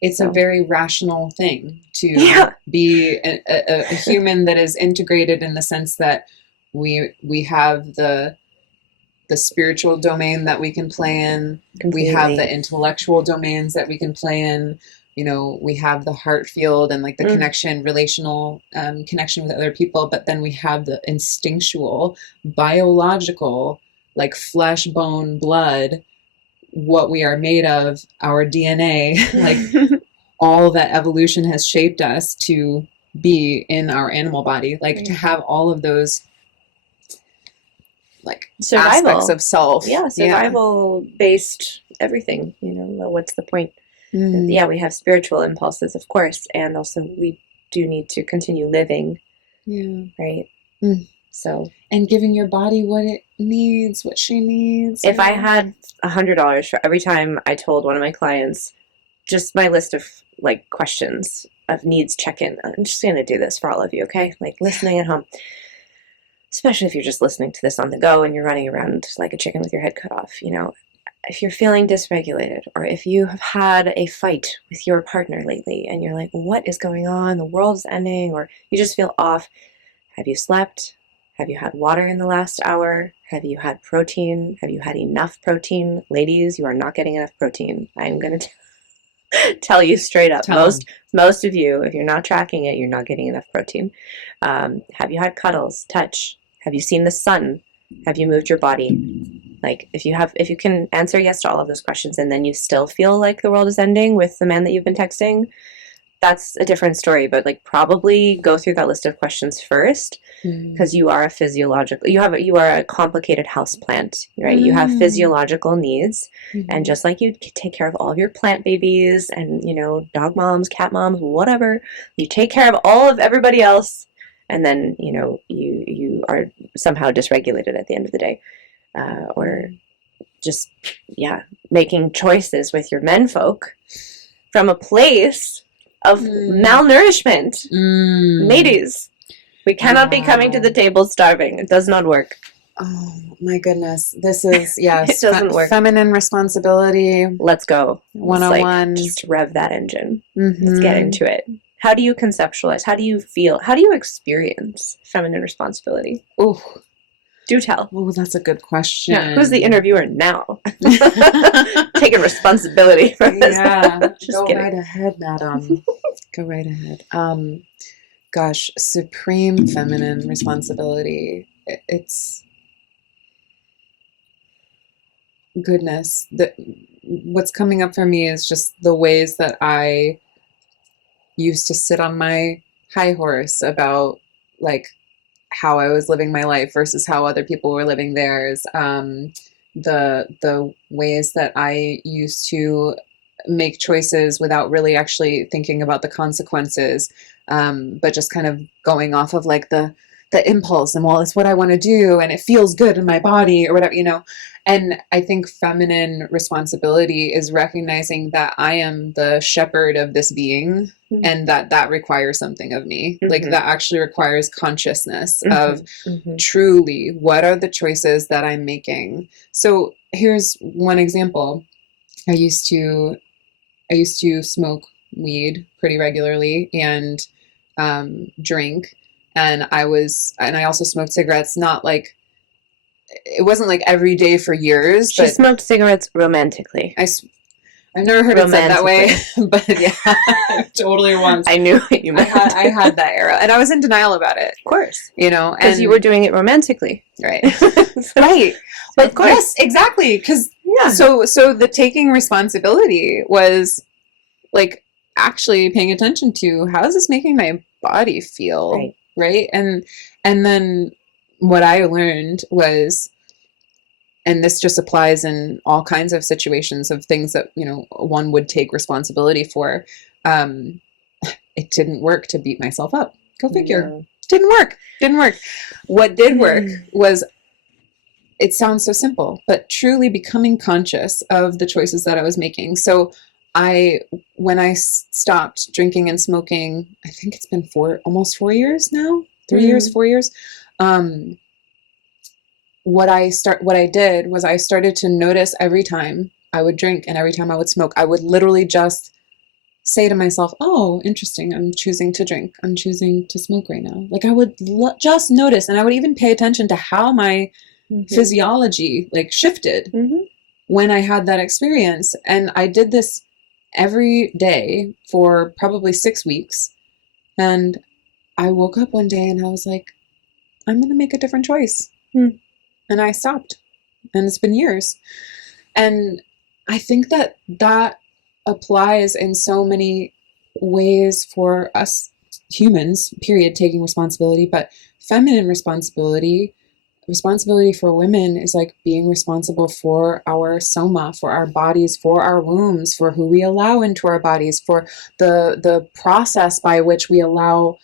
It's a very rational thing to be a human that is integrated in the sense that we have the spiritual domain that we can play in. Completely. We have the intellectual domains that we can play in. You know, we have the heart field and like the connection, relational connection with other people. But then we have the instinctual, biological, like flesh, bone, blood, what we are made of, our DNA, like all that evolution has shaped us to be in our animal body. Like to have all of those like survival aspects of self. Survival based everything, you know, what's the point? Yeah, we have spiritual impulses, of course, and also we do need to continue living. Right? So, and giving your body what it needs, what she needs. If I had $100 for every time I told one of my clients just my list of like questions of needs check-in, I'm just going to do this for all of you, okay? Like listening at home. Especially if you're just listening to this on the go and you're running around like a chicken with your head cut off, you know, if you're feeling dysregulated or if you have had a fight with your partner lately and you're like, what is going on? The world's ending, or you just feel off. Have you slept? Have you had water in the last hour? Have you had protein? Have you had enough protein? Ladies, you are not getting enough protein. I'm going to tell you straight up. Most of you, if you're not tracking it, you're not getting enough protein. Have you had cuddles, touch? Have you seen the sun? Have you moved your body? Like if you can answer yes to all of those questions and then you still feel like the world is ending with the man that you've been texting, that's a different story. But like probably go through that list of questions first because you are you are a complicated house plant, right? You have physiological needs, and just like you take care of all of your plant babies and, you know, dog moms, cat moms, whatever, you take care of all of everybody else, and then, you know, you are somehow dysregulated at the end of the day, or just making choices with your menfolk from a place of malnourishment. Ladies, we cannot be coming to the table starving. It does not work. Oh my goodness. This is, yes. It doesn't work. Feminine responsibility. Let's go. 101. Like, just rev that engine. Let's get into it. How do you conceptualize? How do you feel? How do you experience feminine responsibility? Ooh. Do tell. Oh, that's a good question. Yeah, who's the interviewer now? Taking responsibility for this. Yeah. Go right ahead, madam. Go right ahead. Gosh, supreme feminine responsibility. It's goodness. What's coming up for me is just the ways that I used to sit on my high horse about like how I was living my life versus how other people were living theirs. The ways that I used to make choices without really actually thinking about the consequences, but just kind of going off of like the impulse and, well, it's what I want to do and it feels good in my body or whatever, you know. And I think feminine responsibility is recognizing that I am the shepherd of this being and that requires something of me. Like that actually requires consciousness of truly what are the choices that I'm making. So here's one example. I used to smoke weed pretty regularly and drink. and I also smoked cigarettes, not like, it wasn't like every day for years. She smoked cigarettes romantically. I've never heard it said that way, but yeah, totally once. I knew what you meant. I had that era, and I was in denial about it. Of course. You know, because you were doing it romantically. Right. Right. But yes, exactly. Because yeah. So the taking responsibility was like actually paying attention to, how is this making my body feel? Right. And then what I learned was, and this just applies in all kinds of situations of things that, you know, one would take responsibility for. It didn't work to beat myself up. Go figure. No. Didn't work. What did work was, it sounds so simple, but truly becoming conscious of the choices that I was making. So when I stopped drinking and smoking, I think it's been almost 4 years now, 3 years, 4 years. What I did was I started to notice every time I would drink and every time I would smoke, I would literally just say to myself, oh, interesting. I'm choosing to drink. I'm choosing to smoke right now. Like I would just notice, and I would even pay attention to how my physiology like shifted when I had that experience. And I did this every day for probably 6 weeks. And I woke up one day and I was like, I'm going to make a different choice. And I stopped. And it's been years. And I think that applies in so many ways for us humans, period, taking responsibility. But feminine responsibility for women is like being responsible for our soma, for our bodies, for our wombs, for who we allow into our bodies, for the process by which we allow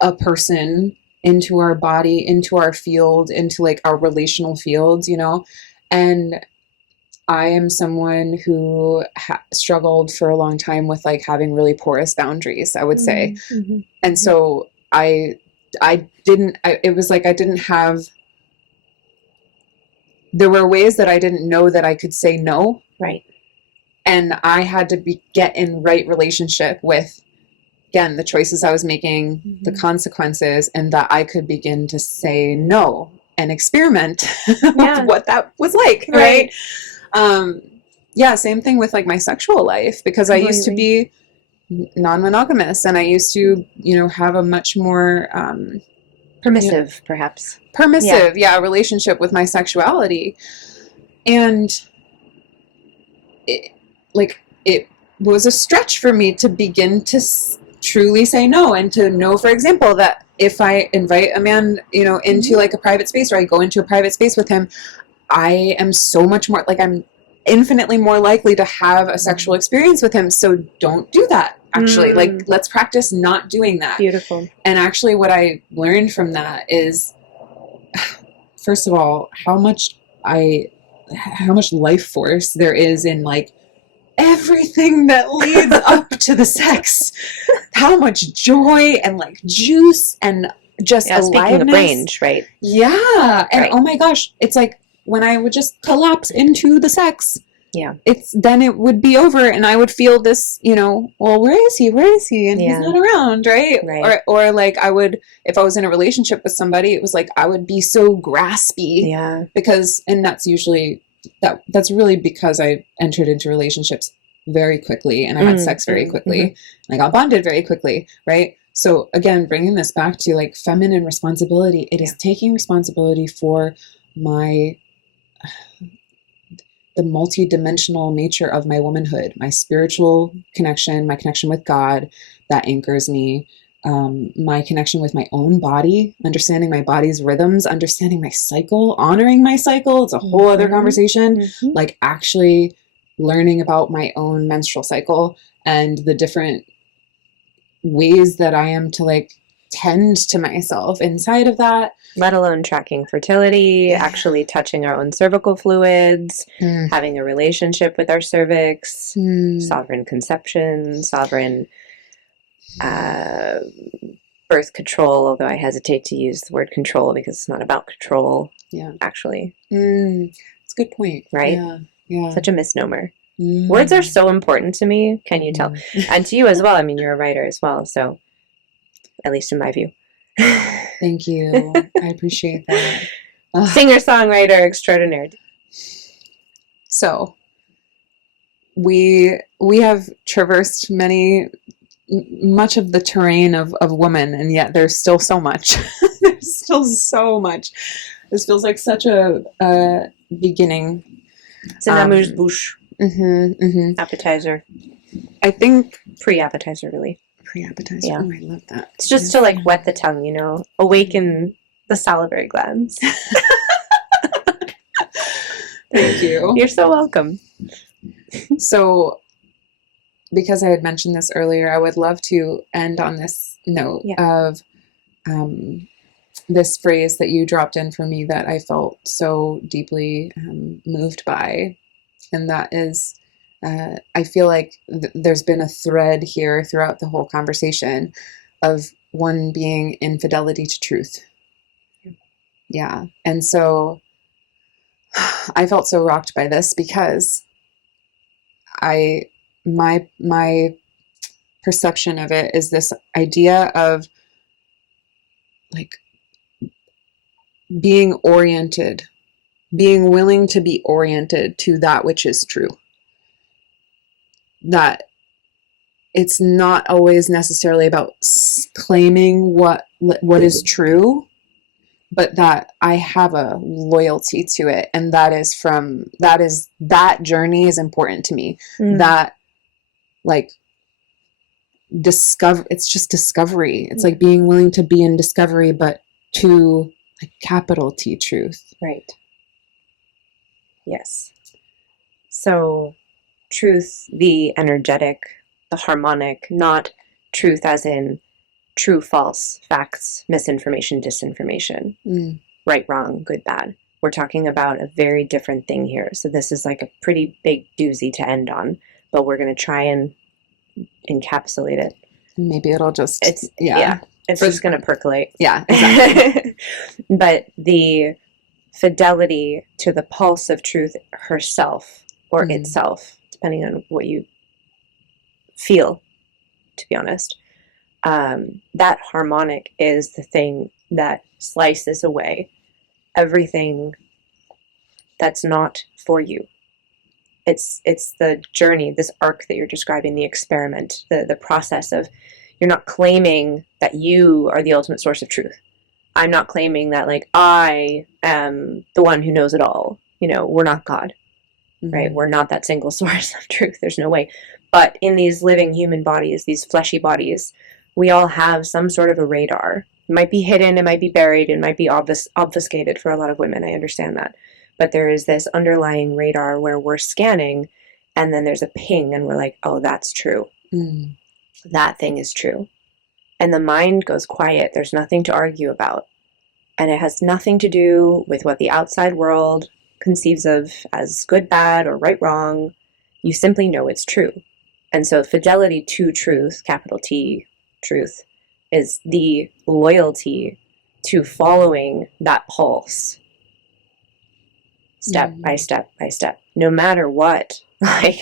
a person into our body, into our field, into like our relational fields, you know. And I am someone who struggled for a long time with like having really porous boundaries, I would say. And so it was like I didn't have, there were ways that I didn't know that I could say no. Right. And I had to get in right relationship with, again, the choices I was making, the consequences, and that I could begin to say no and experiment with what that was like. Right. Same thing with like my sexual life, because I used to be non-monogamous, and I used to, you know, have a much more, permissive, perhaps. Relationship with my sexuality. And it was a stretch for me to begin to truly say no, and to know, for example, that if I invite a man, you know, into like a private space, or I go into a private space with him, I am so much more, like I'm infinitely more likely to have a sexual experience with him. So don't do that. Actually, like, let's practice not doing that. Beautiful. And actually what I learned from that is, first of all, how much life force there is in like everything that leads up to the sex. How much joy and like juice and just aliveness. Speaking of range, right? Yeah. And oh my gosh, it's like when I would just collapse into the sex, then it would be over, and I would feel this, you know, well, where is he? And he's not around, right? Or like I would, if I was in a relationship with somebody, it was like I would be so graspy, because, and that's usually that's really because I entered into relationships very quickly, and I had sex very quickly, and I got bonded very quickly, right? So again, bringing this back to like feminine responsibility, it is taking responsibility for the multi-dimensional nature of my womanhood, my spiritual connection, my connection with God that anchors me, my connection with my own body, understanding my body's rhythms, understanding my cycle, honoring my cycle. It's a whole other conversation. Like actually learning about my own menstrual cycle and the different ways that I am to like tend to myself inside of that. Let alone tracking fertility, actually touching our own cervical fluids, having a relationship with our cervix, sovereign conception, sovereign birth control, although I hesitate to use the word control because it's not about control, actually. That's a good point. Right? Yeah. Such a misnomer. Words are so important to me, can you tell? And to you as well. I mean, you're a writer as well, so at least in my view. Thank you. I appreciate that. Singer-songwriter extraordinaire. So we have traversed much of the terrain of woman, and yet there's still so much. There's still so much. This feels like such a beginning. It's an amuse-bouche. Appetizer. I think Pre-appetizer, really. Pre-appetizer. Yeah. Oh, I love that. It's just to like wet the tongue, you know, awaken the salivary glands. Thank you. You're so welcome. So, because I had mentioned this earlier, I would love to end on this note of this phrase that you dropped in for me that I felt so deeply moved by. And that is, I feel like there's been a thread here throughout the whole conversation of one being infidelity to truth. Yeah. And so I felt so rocked by this because my perception of it is this idea of like being oriented, being willing to be oriented to that which is true. That it's not always necessarily about claiming what is true, but that I have a loyalty to it, and that journey is important to me. That like it's just discovery. It's like being willing to be in discovery, but to like capital T truth. Right. Yes. So truth, the energetic, the harmonic, not truth as in true, false, facts, misinformation, disinformation, right, wrong, good, bad. We're talking about a very different thing here. So this is like a pretty big doozy to end on, but we're going to try and encapsulate it. Maybe it'll just, it's just going to percolate. Yeah, exactly. But the fidelity to the pulse of truth herself or itself, depending on what you feel, to be honest, that harmonic is the thing that slices away everything that's not for you. It's the journey, this arc that you're describing, the experiment, the process of, you're not claiming that you are the ultimate source of truth. I'm not claiming that like I am the one who knows it all. You know, we're not God, right? We're not that single source of truth. There's no way. But in these living human bodies, these fleshy bodies, we all have some sort of a radar. It might be hidden, it might be buried, it might be obfuscated for a lot of women. I understand that. But there is this underlying radar where we're scanning, and then there's a ping, and we're like, oh, that's true. That thing is true. And the mind goes quiet. There's nothing to argue about. And it has nothing to do with what the outside world conceives of as good, bad, or right, wrong. You simply know it's true. And so fidelity to truth, capital T, truth, is the loyalty to following that pulse. Step by step by step, no matter what. Like,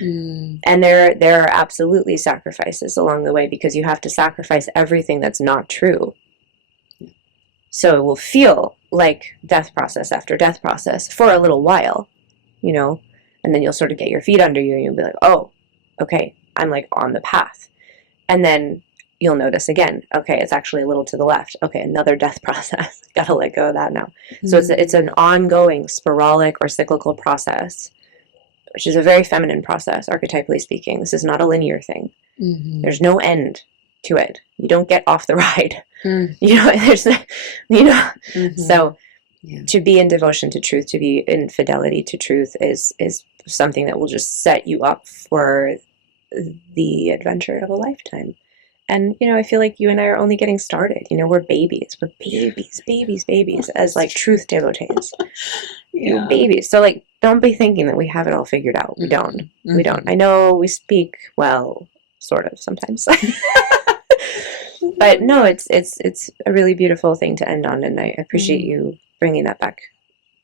and there are absolutely sacrifices along the way, because you have to sacrifice everything that's not true. So it will feel like death process after death process for a little while, you know, and then you'll sort of get your feet under you and you'll be like, oh, okay, I'm like on the path. And then you'll notice again, okay, it's actually a little to the left. Okay, another death process. Gotta let go of that now. So it's an ongoing sporadic or cyclical process, which is a very feminine process, archetypally speaking. This is not a linear thing. There's no end to it. You don't get off the ride. You know, there's, you know. So to be in devotion to truth, to be in fidelity to truth is something that will just set you up for the adventure of a lifetime. And, you know, I feel like you and I are only getting started. You know, we're babies. We're babies as like truth devotees. We're babies. So like, don't be thinking that we have it all figured out. We don't. We don't. I know we speak well, sort of sometimes. But no, it's a really beautiful thing to end on. And I appreciate you bringing that back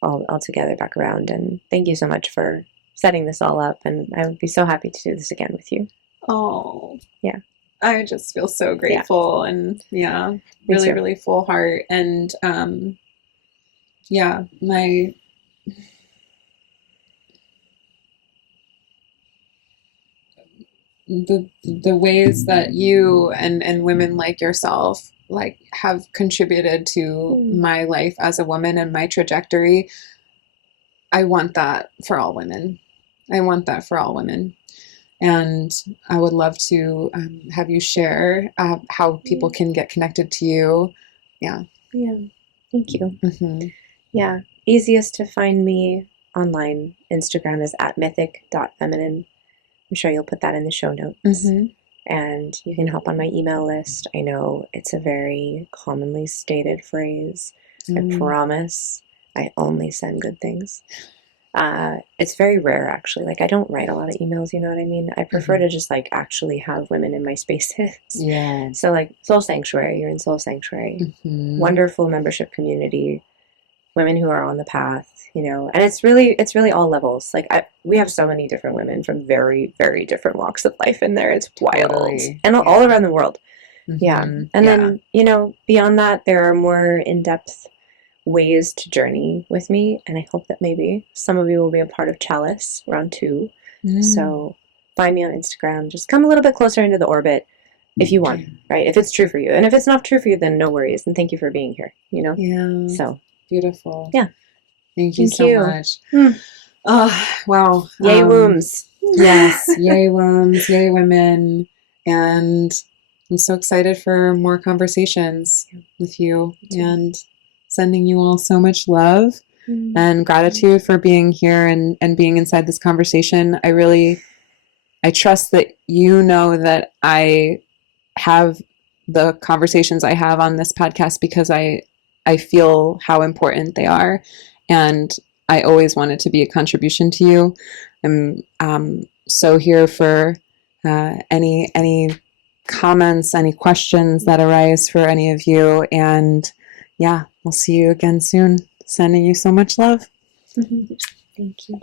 all together, back around. And thank you so much for setting this all up. And I would be so happy to do this again with you. Oh. Yeah. I just feel so grateful and really, really full heart. And my the ways that you and women like yourself like have contributed to my life as a woman and my trajectory. I want that for all women. I want that for all women. And I would love to have you share how people can get connected to you. Yeah. Yeah. Thank you. Mm-hmm. Yeah. Easiest to find me online. Instagram is @mythic.feminine. I'm sure you'll put that in the show notes. Mm-hmm. And you can hop on my email list. I know it's a very commonly stated phrase. I promise I only send good things. It's very rare, actually. Like, I don't write a lot of emails, you know what I mean? I prefer to just, like, actually have women in my spaces. Yeah. So, like, Soul Sanctuary, you're in Soul Sanctuary. Wonderful membership community. Women who are on the path, you know, and it's really all levels. Like, we have so many different women from very, very different walks of life in there. It's wild. Totally. And all around the world. Yeah. And then, you know, beyond that, there are more in-depth ways to journey with me. And I hope that maybe some of you will be a part of Chalice round 2. So find me on Instagram. Just come a little bit closer into the orbit if you want, right? If it's true for you. And if it's not true for you, then no worries. And thank you for being here, you know? Yeah. So. Beautiful. Yeah. Thank you so much. Oh, wow. Yay, wombs. Yes. Yay, wombs. Yay, women. And I'm so excited for more conversations with you and sending you all so much love and gratitude for being here and being inside this conversation. I trust that you know that I have the conversations I have on this podcast because I feel how important they are, and I always wanted to be a contribution to you. I'm so here for any comments, any questions that arise for any of you, and we'll see you again soon. Sending you so much love. Thank you.